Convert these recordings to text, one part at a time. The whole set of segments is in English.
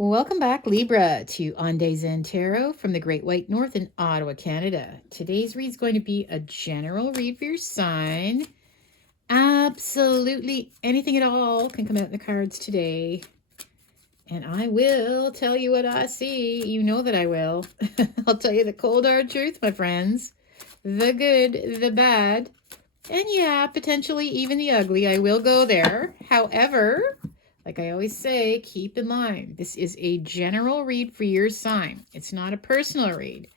Welcome back, Libra, to On Days Zen Tarot from the Great White North in Ottawa, Canada. Today's read is going to be a general read for your sign. Absolutely anything at all can come out in the cards today. And I will tell you what I see. You know that I will. I'll tell you the cold hard truth, my friends. The good, the bad, and yeah, potentially even the ugly. I will go there. However, like I always say, keep in mind, this is a general read for your sign. It's not a personal read.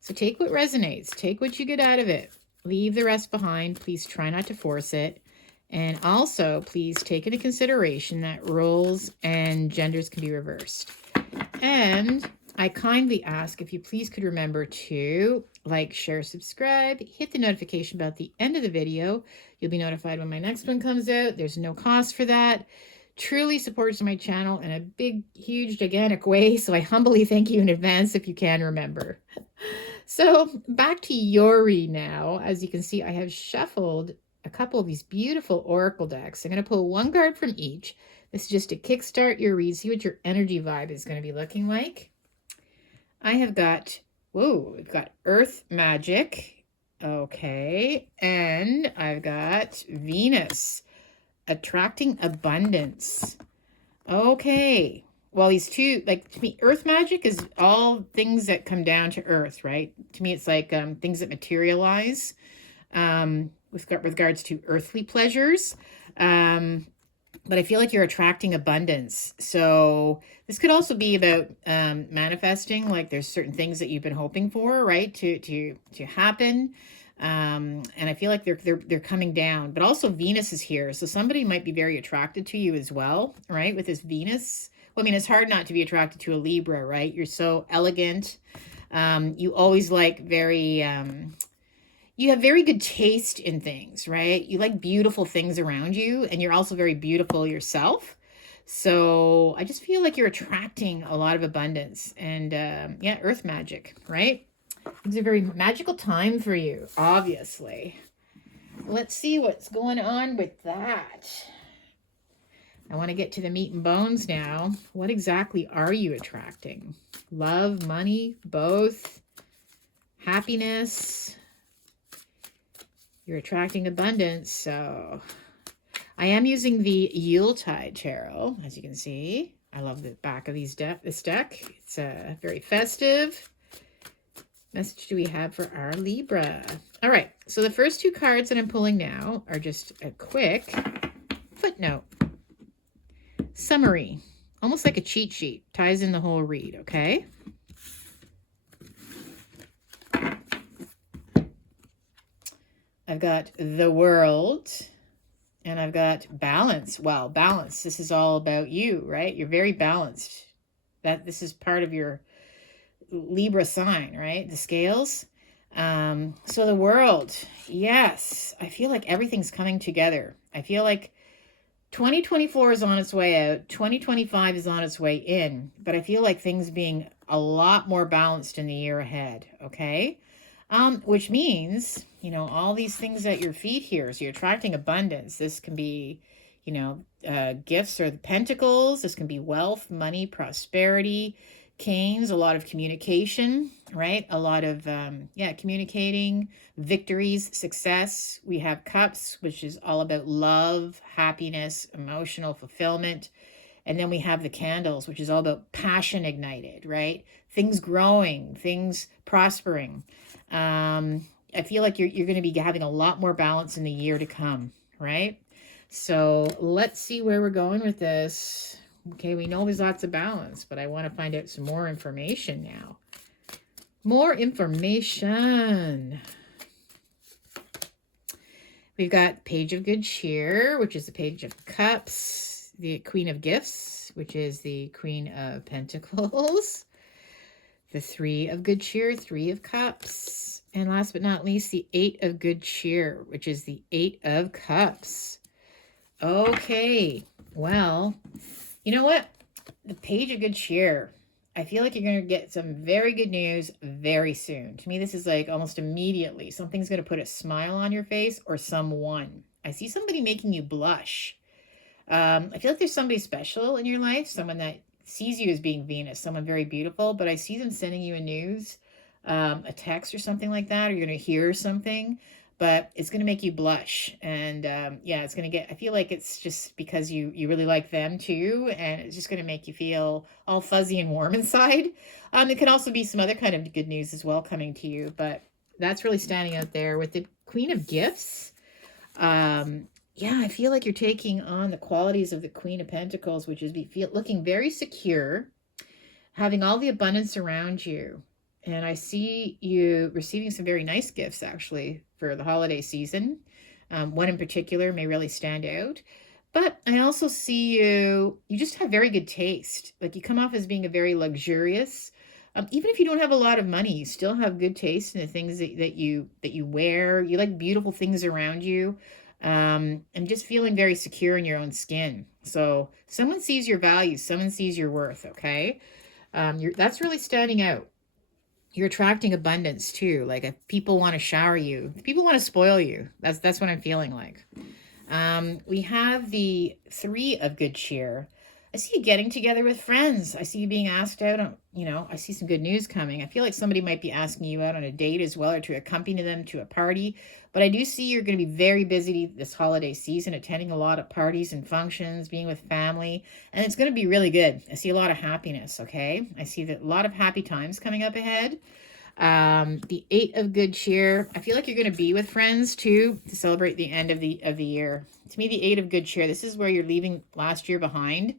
So take what resonates. Take what you get out of it. Leave the rest behind. Please try not to force it. And also, please take into consideration that roles and genders can be reversed. And I kindly ask if you please could remember to like, share, subscribe, hit the notification bell at the end of the video. You'll be notified when my next one comes out. There's no cost for that. Truly supports my channel in a big, huge, gigantic way. So I humbly thank you in advance if you can remember. So back to your read now. As you can see, I have shuffled a couple of these beautiful oracle decks. I'm going to pull one card from each. This is just to kickstart your read. See what your energy vibe is going to be looking like. I have got, whoa, we've got Earth Magic. Okay. And I've got Venus. Attracting abundance. Okay. Well, these two, like, to me, earth magic is all things that come down to earth, right? To me, it's like things that materialize with regards to earthly pleasures. But I feel like you're attracting abundance. So this could also be about manifesting, like there's certain things that you've been hoping for, right, to happen. And I feel like they're coming down, but also Venus is here. So somebody might be very attracted to you as well, right? With this Venus. Well, I mean, it's hard not to be attracted to a Libra, right? You're so elegant. You always like you have very good taste in things, right? You like beautiful things around you, and you're also very beautiful yourself. So I just feel like you're attracting a lot of abundance and yeah, earth magic, right? It's a very magical time for you, obviously. Let's see what's going on with that. I want to get to the meat and bones now. What exactly are you attracting? Love, money, both, happiness. You're attracting abundance. So I am using the Yuletide Tarot, as you can see. I love the back of this deck. It's very festive. Message do we have for our Libra? All right, so the first two cards that I'm pulling now are just a quick footnote. Summary, almost like a cheat sheet, ties in the whole read, okay? I've got the World, and I've got balance. Well, balance, this is all about you, right? You're very balanced. This is part of your Libra sign, right? The scales. So the World, yes, I feel like everything's coming together. I feel like 2024 is on its way out. 2025 is on its way in, but I feel like things being a lot more balanced in the year ahead. Okay. Which means, you know, all these things at your feet here. So you're attracting abundance. This can be, you know, gifts or the pentacles. This can be wealth, money, prosperity, canes, a lot of communication, right? A lot of, communicating, victories, success. We have cups, which is all about love, happiness, emotional fulfillment. And then we have the candles, which is all about passion ignited, right? Things growing, things prospering. I feel like you're going to be having a lot more balance in the year to come, right? So let's see where we're going with this. Okay, we know there's lots of balance, but I want to find out some more information now. More information. We've got Page of Good Cheer, which is the Page of Cups, the Queen of Gifts, which is the Queen of Pentacles, the Three of Good Cheer, Three of Cups, and last but not least, the Eight of Good Cheer, which is the Eight of Cups. Okay, well, you know what? The Page of Good Cheer. I feel like you're going to get some very good news very soon. To me, this is like almost immediately. Something's going to put a smile on your face or someone. I see somebody making you blush. I feel like there's somebody special in your life, someone that sees you as being Venus, someone very beautiful, but I see them sending you a news, a text or something like that, or you're going to hear something, but it's going to make you blush. And yeah, it's going to get, I feel like it's just because you really like them too, and it's just going to make you feel all fuzzy and warm inside. It can also be some other kind of good news as well coming to you, but that's really standing out there with the Queen of Gifts. Yeah, I feel like you're taking on the qualities of the Queen of Pentacles, which is looking very secure, having all the abundance around you. And I see you receiving some very nice gifts, actually, for the holiday season. One in particular may really stand out. But I also see you just have very good taste. Like you come off as being a very luxurious, even if you don't have a lot of money, you still have good taste in the things that you wear. You like beautiful things around you, and just feeling very secure in your own skin. So someone sees your value, someone sees your worth. Okay, that's really standing out. You're attracting abundance too. Like if people want to shower you, if people want to spoil you. That's what I'm feeling like. We have the Three of Good Cheer. I see you getting together with friends. I see you being asked out on, I see some good news coming. I feel like somebody might be asking you out on a date as well, or to accompany them to a party. But I do see you're going to be very busy this holiday season, attending a lot of parties and functions, being with family, and it's going to be really good. I see a lot of happiness, okay? I see that a lot of happy times coming up ahead. The Eight of Good Cheer. I feel like you're going to be with friends too to celebrate the end of the year. To me, the Eight of Good Cheer, this is where you're leaving last year behind.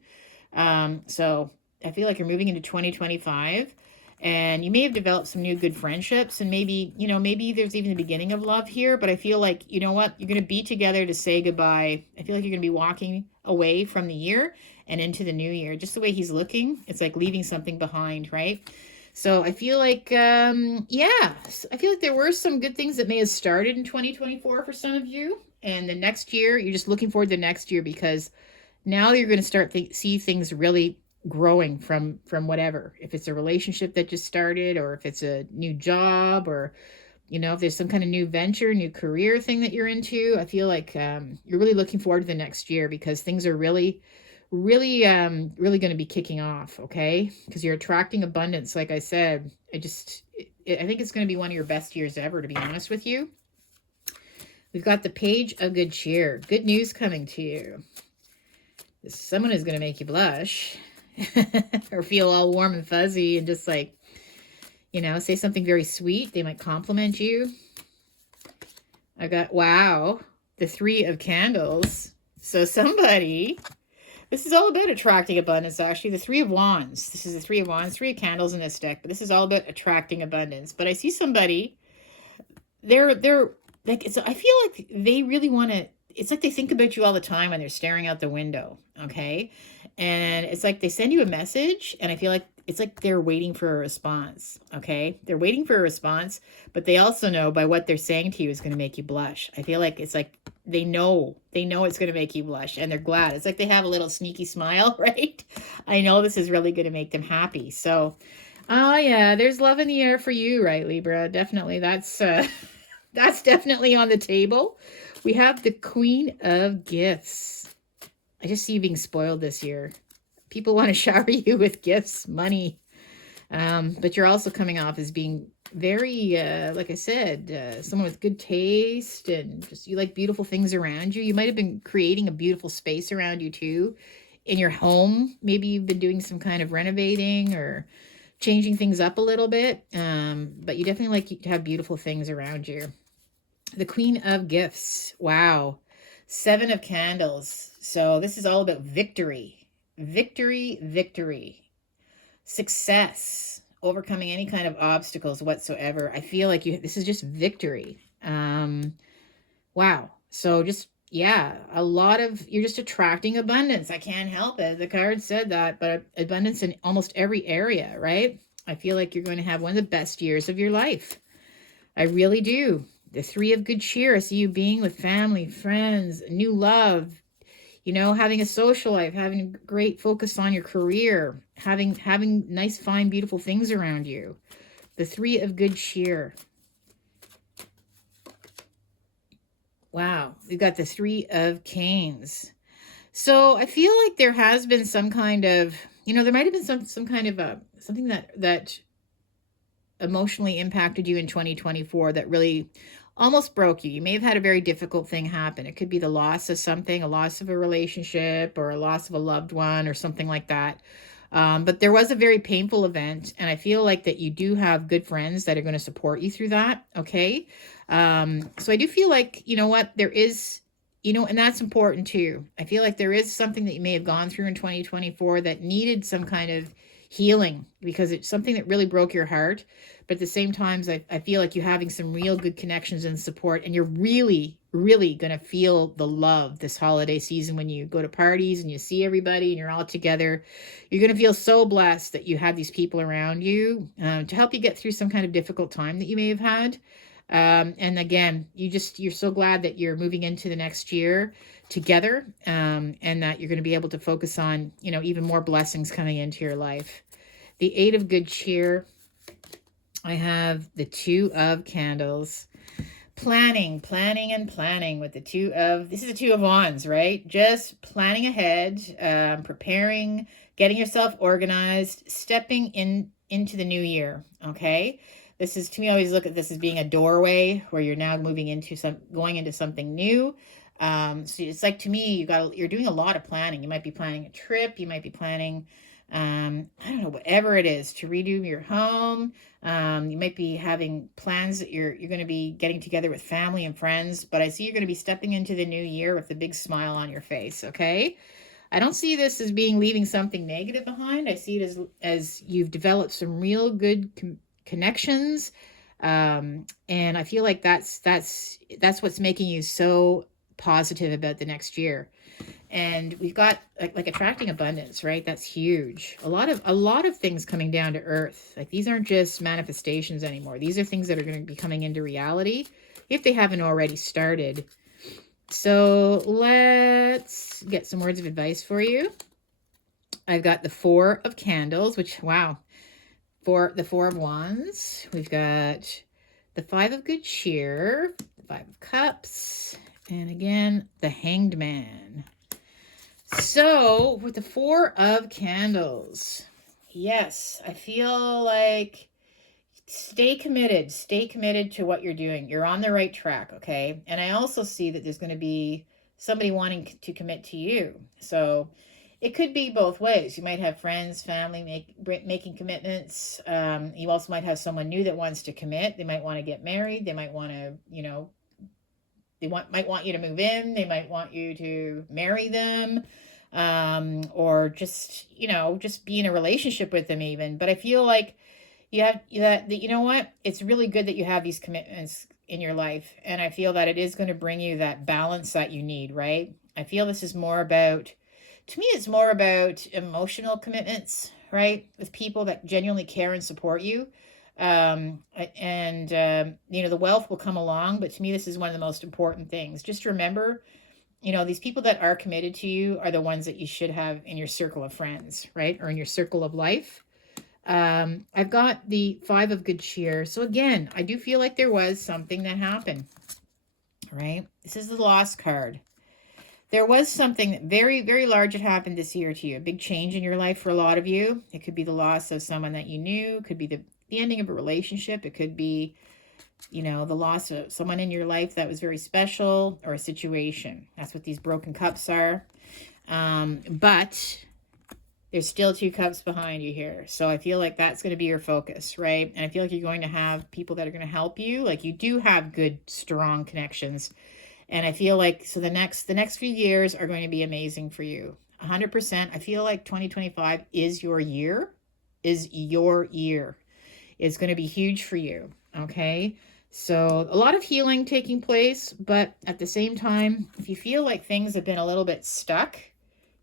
So I feel like you're moving into 2025, and you may have developed some new good friendships, and maybe, maybe there's even the beginning of love here, but I feel like, you know what, you're going to be together to say goodbye. I feel like you're going to be walking away from the year and into the new year. Just the way he's looking, it's like leaving something behind, right? So I feel like, yeah, I feel like there were some good things that may have started in 2024 for some of you. And the next year, you're just looking forward to next year, because now you're going to start see things really growing from whatever. If it's a relationship that just started, or if it's a new job, or, if there's some kind of new venture, new career thing that you're into, I feel like you're really looking forward to the next year, because things are really going to be kicking off, okay? Because you're attracting abundance. Like I said, I think it's going to be one of your best years ever, to be honest with you. We've got the Page of Good Cheer. Good news coming to you. Someone is going to make you blush or feel all warm and fuzzy, and just like, say something very sweet. They might compliment you. I got, wow, the Three of Candles. So somebody... This is all about attracting abundance, actually. The Three of Wands. This is the Three of Wands, Three of Candles in this deck. But this is all about attracting abundance. But I see somebody, they're like, I feel like they really want to, it's like they think about you all the time when they're staring out the window, okay? And it's like they send you a message, and I feel like it's like they're waiting for a response, okay? They're waiting for a response, but they also know by what they're saying to you is going to make you blush. I feel like it's like they know it's going to make you blush, and they're glad. It's like they have a little sneaky smile, right? I know this is really going to make them happy. So, oh yeah, there's love in the air for you, right, Libra? Definitely. That's definitely on the table. We have the Queen of Gifts. I just see you being spoiled this year. People want to shower you with gifts, money. But you're also coming off as being very, like I said, someone with good taste, and just you like beautiful things around you. You might have been creating a beautiful space around you too in your home. Maybe you've been doing some kind of renovating or changing things up a little bit. But you definitely like to have beautiful things around you. The Queen of Gifts. Wow. Seven of Candles. So this is all about victory. Victory, victory. Success. Overcoming any kind of obstacles whatsoever. I feel like this is just victory. Wow. So just, yeah, you're just attracting abundance. I can't help it. The card said that, but abundance in almost every area, right? I feel like you're going to have one of the best years of your life. I really do. The Three of Good Cheer. I see you being with family, friends, new love, having a social life, having a great focus on your career, having nice, fine, beautiful things around you. The Three of Good Cheer. Wow. We've got the Three of Canes. So I feel like there has been some kind of, there might have been some kind of something that emotionally impacted you in 2024 that really almost broke you. You may have had a very difficult thing happen. It could be the loss of something, a loss of a relationship, or a loss of a loved one, or something like that. But there was a very painful event, and I feel like that you do have good friends that are going to support you through that. Okay. So I do feel like, you know what, there is, and that's important too. I feel like there is something that you may have gone through in 2024 that needed some kind of healing because it's something that really broke your heart. But at the same time, I feel like you're having some real good connections and support, and you're really, really going to feel the love this holiday season when you go to parties and you see everybody and you're all together. You're going to feel so blessed that you have these people around you to help you get through some kind of difficult time that you may have had. And again, you're so glad that you're moving into the next year together, and that you're going to be able to focus on, even more blessings coming into your life. The 8 of good cheer. I have the 2 of candles. Planning with the 2 of, this is the 2 of wands, right? Just planning ahead, preparing, getting yourself organized, stepping into the new year. Okay. This is, to me, I always look at this as being a doorway where you're now going into something new. So it's like, to me, you're doing a lot of planning. You might be planning a trip. You might be planning, I don't know, whatever it is, to redo your home. You might be having plans that you're going to be getting together with family and friends, but I see you're going to be stepping into the new year with a big smile on your face. Okay. I don't see this as being leaving something negative behind. I see it as you've developed some real good connections. And I feel like that's what's making you so positive about the next year. And we've got like attracting abundance, right? That's huge. A lot of things coming down to earth. Like, these aren't just manifestations anymore. These are things that are going to be coming into reality if they haven't already started. So let's get some words of advice for you. I've got the 4 of candles, which, wow, for the 4 of wands. We've got the 5 of good cheer, the 5 of cups, and again, the hanged man. So with the 4 of candles, yes, I feel like stay committed to what you're doing. You're on the right track. Okay. And I also see that there's going to be somebody wanting to commit to you. So it could be both ways. You might have friends, family making commitments. You also might have someone new that wants to commit. They might want to get married. They might want to, might want you to move in. They might want you to marry them, or just be in a relationship with them even. But I feel like you know what? It's really good that you have these commitments in your life. And I feel that it is going to bring you that balance that you need, right? I feel this is more about, to me, it's more about emotional commitments, right? With people that genuinely care and support you. The wealth will come along, but to me, this is one of the most important things. Just remember, these people that are committed to you are the ones that you should have in your circle of friends, right? Or in your circle of life. I've got the 5 of good cheer. So again, I do feel like there was something that happened, right? This is the lost card. There was something very, very large that happened this year to you. A big change in your life for a lot of you. It could be the loss of someone that you knew. It could be the ending of a relationship. It could be, the loss of someone in your life that was very special, or a situation. That's what these broken cups are. But there's still 2 cups behind you here. So I feel like that's going to be your focus, right? And I feel like you're going to have people that are going to help you. Like, you do have good, strong connections. And I feel like, so the next few years are going to be amazing for you. 100%. I feel like 2025 is your year. It's going to be huge for you. Okay. So a lot of healing taking place, but at the same time, if you feel like things have been a little bit stuck,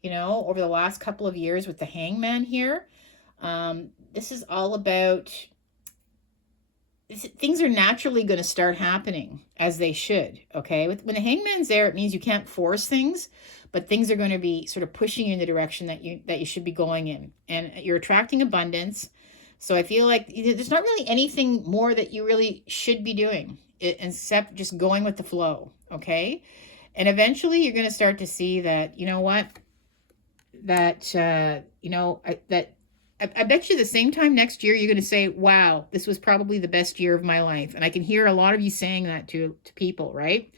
over the last couple of years with the hangman here, this is all about, things are naturally going to start happening as they should. Okay. When the hangman's there, it means you can't force things, but things are going to be sort of pushing you in the direction that you should be going in, and you're attracting abundance. So I feel like there's not really anything more that you really should be doing except just going with the flow. Okay. And eventually you're going to start to see that, that you know, I bet you the same time next year, you're going to say, wow, this was probably the best year of my life. And I can hear a lot of you saying that to people, right?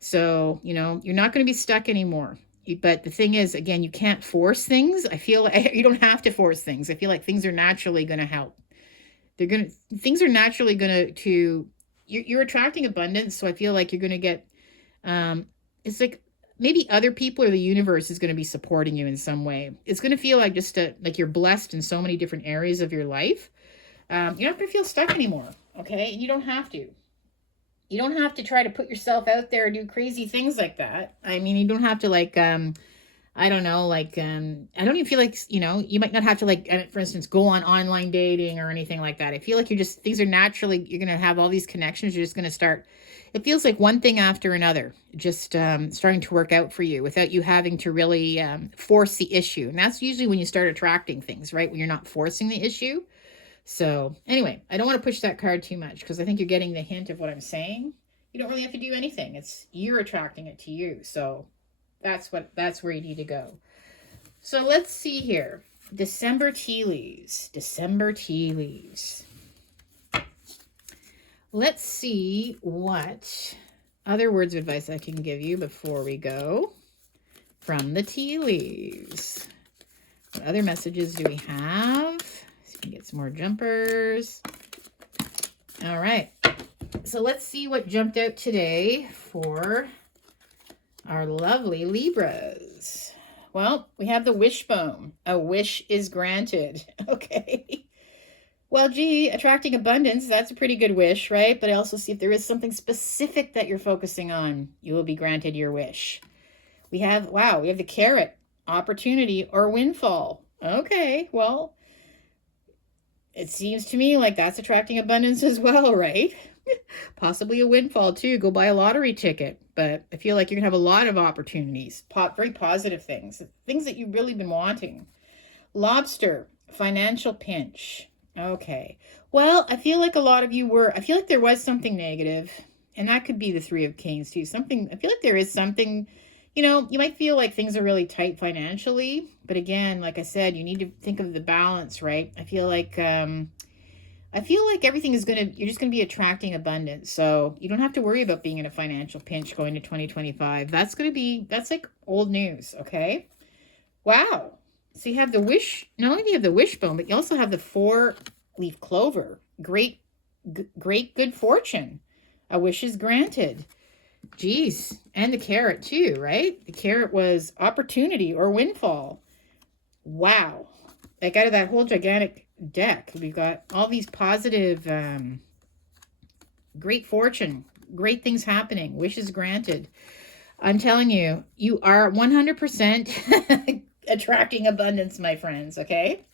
So, you know, you're not going to be stuck anymore. But the thing is, again, you can't force things. I feel like you don't have to force things. I feel like things are naturally going to help. Things are naturally going to, you're attracting abundance. So I feel like you're going to get, it's like maybe other people or the universe is going to be supporting you in some way. It's going to feel like like you're blessed in so many different areas of your life. You're not going to feel stuck anymore. Okay. And you don't have to. You don't have to try to put yourself out there and do crazy things like that. I mean, you don't have to like, I don't know, like, I don't even feel like, you know, you might not have to like, for instance, go on online dating or anything like that. I feel like things are naturally, you're going to have all these connections. You're just going to start, it feels like one thing after another, just starting to work out for you without you having to really force the issue. And that's usually when you start attracting things, right? When you're not forcing the issue. So anyway, I don't want to push that card too much because I think you're getting the hint of what I'm saying. You don't really have to do anything. You're attracting it to you. So that's where you need to go. So let's see here. December tea leaves. December tea leaves. Let's see what other words of advice I can give you before we go from the tea leaves. What other messages do we have? So we can get some more jumpers. All right. So let's see what jumped out today for our lovely Libras. Well, we have the wishbone. A wish is granted. Okay. Well, gee, attracting abundance, that's a pretty good wish, right? But I also see if there is something specific that you're focusing on, you will be granted your wish. We have the carrot, opportunity or windfall. Okay, well, it seems to me like that's attracting abundance as well, right? Possibly a windfall too. Go buy a lottery ticket. But I feel like you're going to have a lot of opportunities, very positive things that you've really been wanting. Lobster, financial pinch. Okay. Well, I feel like I feel like there was something negative, and that could be the Three of Canes too. I feel like there is something, you know, you might feel like things are really tight financially, but again, like I said, you need to think of the balance, right? I feel like everything is you're just going to be attracting abundance. So you don't have to worry about being in a financial pinch going to 2025. That's like old news. Okay. Wow. So you have the not only do you have the wishbone, but you also have the 4-leaf clover. Great good fortune. A wish is granted. Geez. And the carrot too, right? The carrot was opportunity or windfall. Wow. Like out of that whole gigantic deck, we've got all these positive, great fortune, great things happening, wishes granted. I'm telling you, you are 100% attracting abundance, my friends, okay?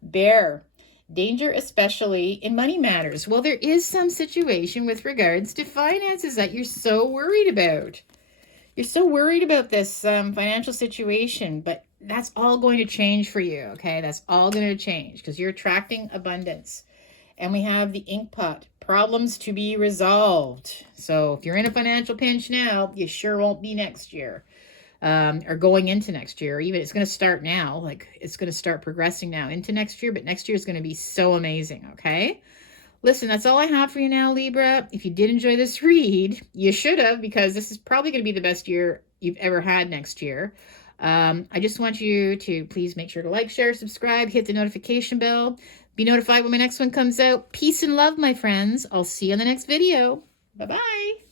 Bear, danger especially in money matters. Well, there is some situation with regards to finances that you're so worried about. You're so worried about this financial situation, but that's all going to change for you, okay? That's all going to change because you're attracting abundance. And we have the ink pot, problems to be resolved. So if you're in a financial pinch now, you sure won't be next year. Or going into next year, or even it's going to start now, like it's going to start progressing now into next year, but next year is going to be so amazing, okay? Listen, that's all I have for you now, Libra. If you did enjoy this read, you should have, because this is probably going to be the best year you've ever had next year. I just want you to please make sure to like, share, subscribe, hit the notification bell, be notified when my next one comes out. Peace and love, my friends. I'll see you in the next video. Bye-bye.